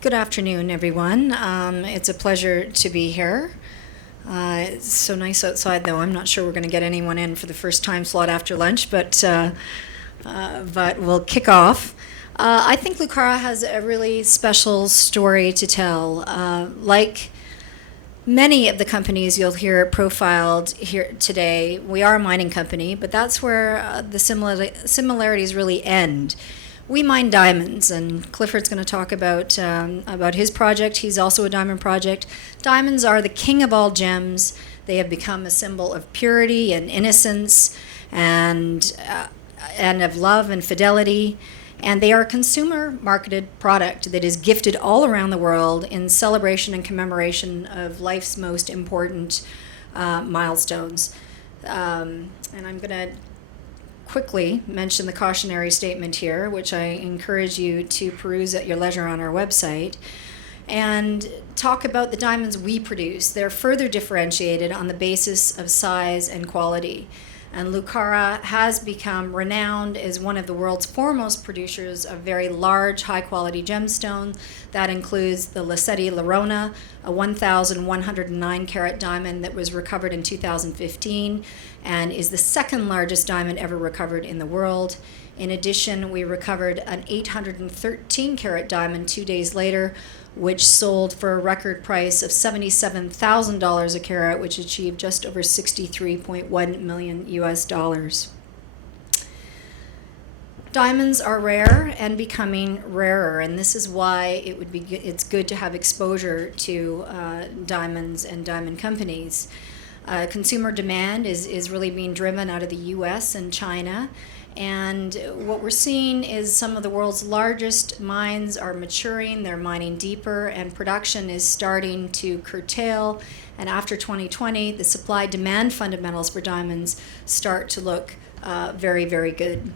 Good afternoon, everyone. It's a pleasure to be here. It's so nice outside, though. I'm not sure we're going to get anyone in for the first time slot after lunch, but we'll kick off. I think Lucara has a really special story to tell. Like many of the companies you'll hear profiled here today, we are a mining company, but that's where the similarities really end. We mine diamonds, and Clifford's going to talk about his project. He's also a diamond project. Diamonds are the king of all gems. They have become a symbol of purity and innocence, and of love and fidelity. And they are a consumer marketed product that is gifted all around the world in celebration and commemoration of life's most important milestones. And I'm going to quickly mention the cautionary statement here, which I encourage you to peruse at your leisure on our website, and talk about the diamonds we produce. They're further differentiated on the basis of size and quality. And Lucara has become renowned as one of the world's foremost producers of very large, high-quality gemstone. That includes the Lassetti Lorona, a 1,109 carat diamond that was recovered in 2015 and is the second largest diamond ever recovered in the world. In addition, we recovered an 813 carat diamond 2 days later, which sold for a record price of $77,000 a carat, which achieved just over 63.1 million US dollars. Diamonds are rare and becoming rarer, and this is why it's good to have exposure to diamonds and diamond companies. Consumer demand is really being driven out of the US and China. And what we're seeing is some of the world's largest mines are maturing, they're mining deeper, and production is starting to curtail. And after 2020, the supply-demand fundamentals for diamonds start to look very, very good.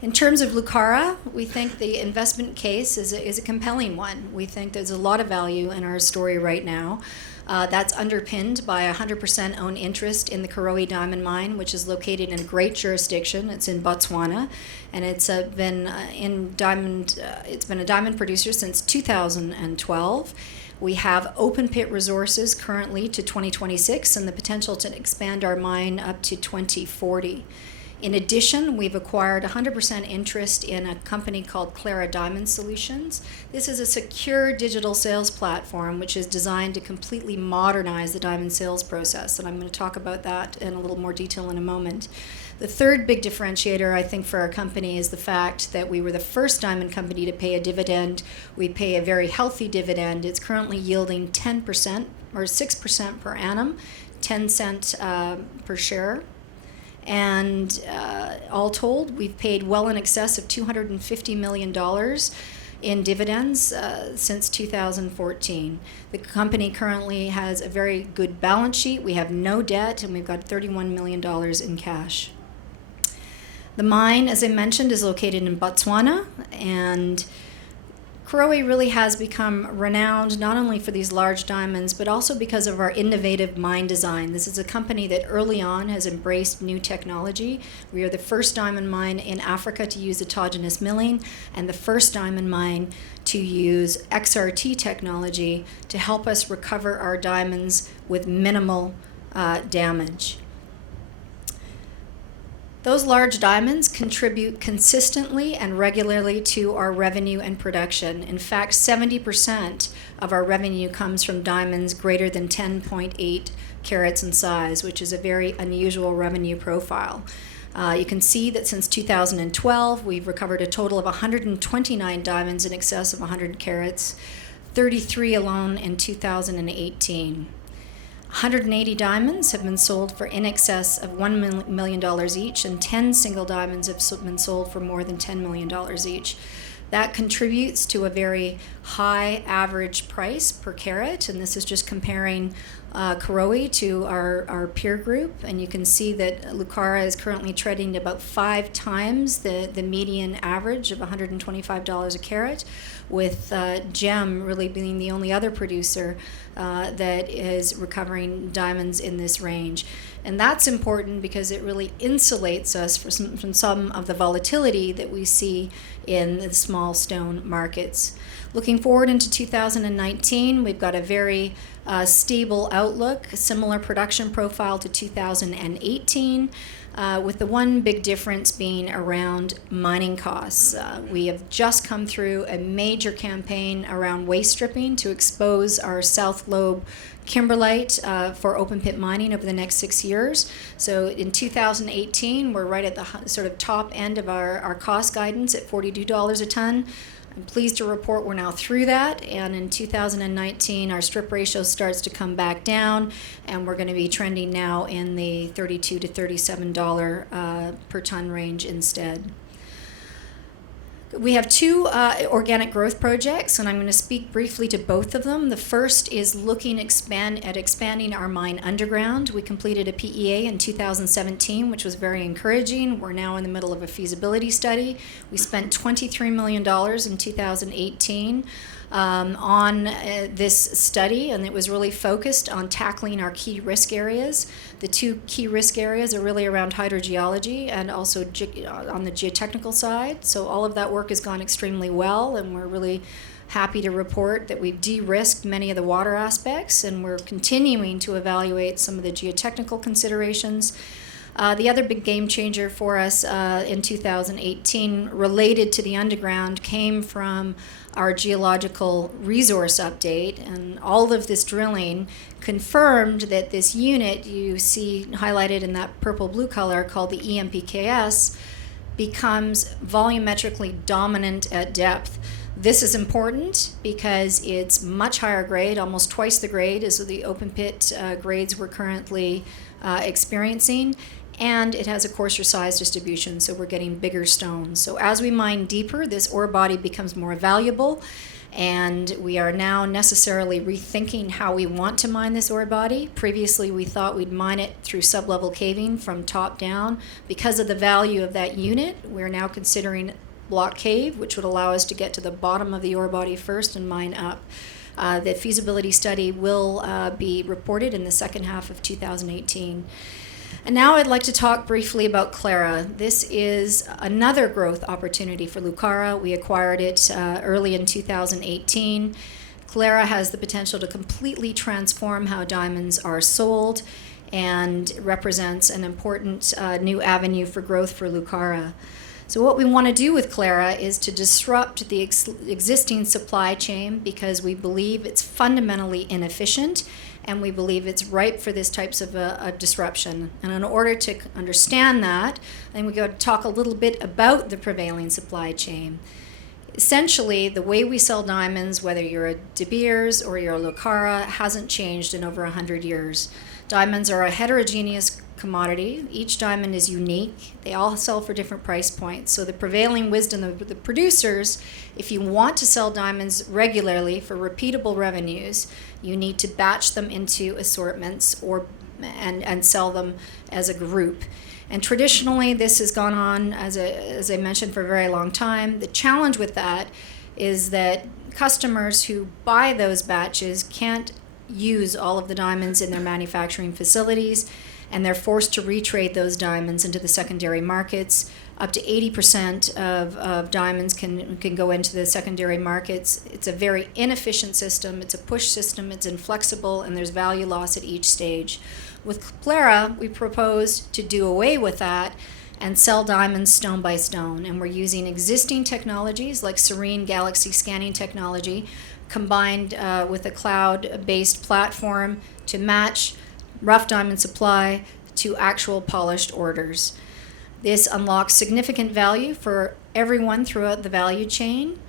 In terms of Lucara, we think the investment case is a compelling one. We think there's a lot of value in our story right now. That's underpinned by a 100% owned interest in the Karowe Diamond Mine, which is located in a great jurisdiction. It's in Botswana, and it's been a diamond producer since 2012. We have open pit resources currently to 2026 and the potential to expand our mine up to 2040. In addition, we've acquired 100% interest in a company called Clara Diamond Solutions. This is a secure digital sales platform which is designed to completely modernize the diamond sales process, and I'm going to talk about that in a little more detail in a moment. The third big differentiator, I think, for our company is the fact that we were the first diamond company to pay a dividend. We pay a very healthy dividend. It's currently yielding 10% or 6% per annum, 10 cents per share. And all told, we've paid well in excess of $250 million in dividends since 2014. The company currently has a very good balance sheet. We have no debt, and we've got $31 million in cash. The mine, as I mentioned, is located in Botswana, and Karowe really has become renowned not only for these large diamonds, but also because of our innovative mine design. This is a company that early on has embraced new technology. We are the first diamond mine in Africa to use autogenous milling, and the first diamond mine to use XRT technology to help us recover our diamonds with minimal damage. Those large diamonds contribute consistently and regularly to our revenue and production. In fact, 70% of our revenue comes from diamonds greater than 10.8 carats in size, which is a very unusual revenue profile. You can see that since 2012, we've recovered a total of 129 diamonds in excess of 100 carats, 33 alone in 2018. 180 diamonds have been sold for in excess of $1 million each, and 10 single diamonds have been sold for more than $10 million each. That contributes to a very high average price per carat, and this is just comparing Karowe to our peer group, and you can see that Lucara is currently trading about 5 times the median average of $125 a carat, with Gem really being the only other producer that is recovering diamonds in this range. And that's important because it really insulates us from some of the volatility that we see in the small stone markets. Looking forward into 2019, we've got a very stable outlook, similar production profile to 2018, with the one big difference being around mining costs. We have just come through a major campaign around waste stripping to expose our South Lobe kimberlite for open pit mining over the next 6 years. So in 2018, we're right at the sort of top end of our cost guidance at $42 a ton. I'm pleased to report we're now through that, and in 2019 our strip ratio starts to come back down, and we're going to be trending now in the $32 to $37 per ton range instead. We have 2 organic growth projects, and I'm going to speak briefly to both of them. The first is looking at expanding our mine underground. We completed a PEA in 2017, which was very encouraging. We're now in the middle of a feasibility study. We spent $23 million in 2018 on this study, and it was really focused on tackling our key risk areas. The 2 key risk areas are really around hydrogeology and also on the geotechnical side. So all of that work has gone extremely well, and we're really happy to report that we've de-risked many of the water aspects, and we're continuing to evaluate some of the geotechnical considerations. The other big game changer for us in 2018 related to the underground came from our geological resource update, and all of this drilling confirmed that this unit you see highlighted in that purple blue color called the EMPKS becomes volumetrically dominant at depth. This is important because it's much higher grade, almost twice the grade as the open pit grades we're currently experiencing, and it has a coarser size distribution, so we're getting bigger stones. So as we mine deeper, this ore body becomes more valuable, and we are now necessarily rethinking how we want to mine this ore body. Previously, we thought we'd mine it through sublevel caving from top down. Because of the value of that unit, we're now considering block cave, which would allow us to get to the bottom of the ore body first and mine up. The feasibility study will be reported in the second half of 2018. And now I'd like to talk briefly about Clara. This is another growth opportunity for Lucara. We acquired it early in 2018. Clara has the potential to completely transform how diamonds are sold and represents an important new avenue for growth for Lucara. So what we want to do with Clara is to disrupt the existing supply chain because we believe it's fundamentally inefficient, and we believe it's ripe for this types of a disruption. And in order to understand that, then we got to talk a little bit about the prevailing supply chain. Essentially, the way we sell diamonds, whether you're a De Beers or you're a Lucara, hasn't changed in over 100 years. Diamonds are a heterogeneous commodity. Each diamond is unique. They all sell for different price points. So the prevailing wisdom of the producers, if you want to sell diamonds regularly for repeatable revenues, you need to batch them into assortments and sell them as a group. And traditionally, this has gone on, as I mentioned, for a very long time. The challenge with that is that customers who buy those batches can't use all of the diamonds in their manufacturing facilities, and they're forced to retrade those diamonds into the secondary markets. Up to 80% of diamonds can go into the secondary markets. It's a very inefficient system. It's a push system. It's inflexible, and there's value loss at each stage. With Clara, we propose to do away with that and sell diamonds stone by stone. And we're using existing technologies like Serene Galaxy scanning technology combined with a cloud-based platform to match rough diamond supply to actual polished orders. This unlocks significant value for everyone throughout the value chain,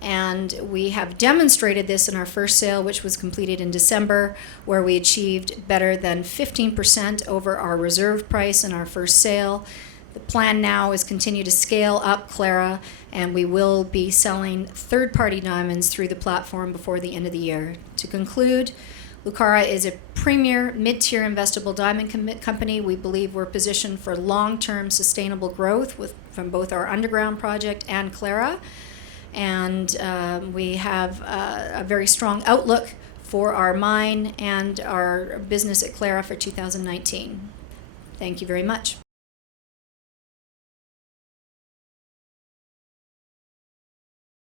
and we have demonstrated this in our first sale, which was completed in December, where we achieved better than 15% over our reserve price in our first sale. The plan now is continue to scale up Clara, and we will be selling third-party diamonds through the platform before the end of the year. To conclude, Lucara is a premier mid-tier investable diamond company. We believe we're positioned for long-term sustainable growth from both our underground project and Clara. And we have a very strong outlook for our mine and our business at Clara for 2019. Thank you very much.